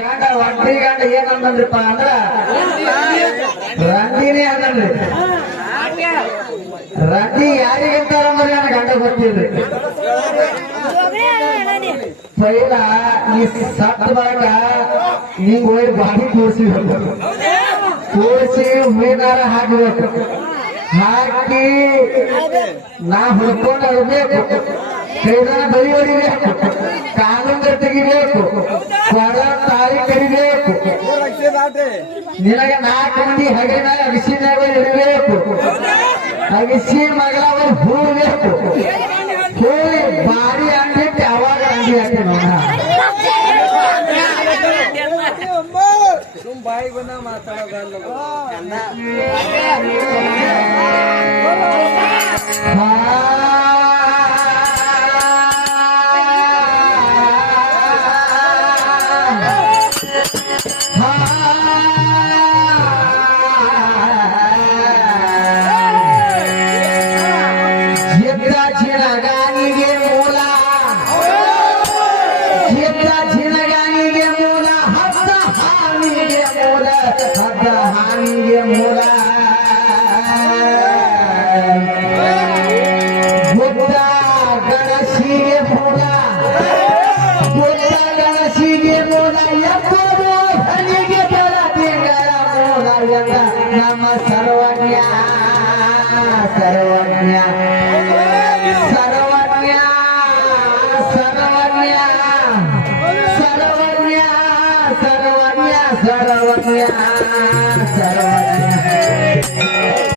ಗಂಡ ಒಟ್ರಿ ಗಂಡ ಏನಂದ್ರಿಪ್ಪ ಅಂದ್ರ ರಂಜಿನೇ ಅಂದ್ರಿ. ರಂಜಿ ಯಾರಿಗಂತಾರ ಅಂದ್ರೆ ನನ್ನ ಗಂಡ ಗೊತ್ತಿಲ್ರಿ. ಪೈಲ ಈ ಸತ್ತ ಬಾಗ ಹಿಂಗ್ ಹೋಗಿ ಬಾಡಿ ಕೂರ್ಸಿಬೇಕು, ಕೂರ್ಸಿ ಹೂವಿನಾರ ಹಾಕಬೇಕು, ಹಾಕಿ ನಾ ಹುಡ್ಕೊಂಡು ಅಳ್ಬೇಕು, ಕೈದಾನ ಬರಿ ಹೊಡಿಬೇಕು, ಕಾನೂನು ತೆಗಿಬೇಕು, ಕೊಡ ತಾಳಿ ಕರಿಬೇಕು, ನಿನಗೆ 4 ಮಂದಿ ಹಗನ ಅಗಸಿನಾಗ ಇಡಬೇಕು, ಅಗಸಿ ಮಗಳ ಹೂಬೇಕು, ಹೂವಿ ಬಾರಿ ಅಂಗಡಿ ಅವಾಗ ಅಂಗಡಿ ಹಾಕಿ ನೋಡ ಬಾಯಿ ಬಂದ ಮಾತಾಡೋದಲ್ಲ. ಜಿನಗಾನಿಗೆ ಮೂಲ, ಜಿನಗಾನಿಗೆ ಮೂಲ, ಹದ್ದ ಹಾನಿಗೆ ಮೂಲ, ಹದ್ದ ಹಾನಿಗೆ ಮೂಲ. ಬುದ್ಧ ಗಣಸಿಗೆ ಮೂಲ, ಬುದ್ಧ ಗಣಸಿಗೆ ಮೂಲ, ಎಪ್ಪದು ಹನಿಗೆ ಬರ ತಿಂಗಳ ಮೂಲ ಎಲ್ಲ ನಮ್ಮ ಸರ್ವಜ್ಞ ಸರ್ವಜ್ಞ ಸರ್ವಜ್ಞ ಸರ್ವಜ್ಞ ಸರ್ವಜ್ಞ ಸರ್ವಜ್ಞ ಸರ್ವಜ್ಞ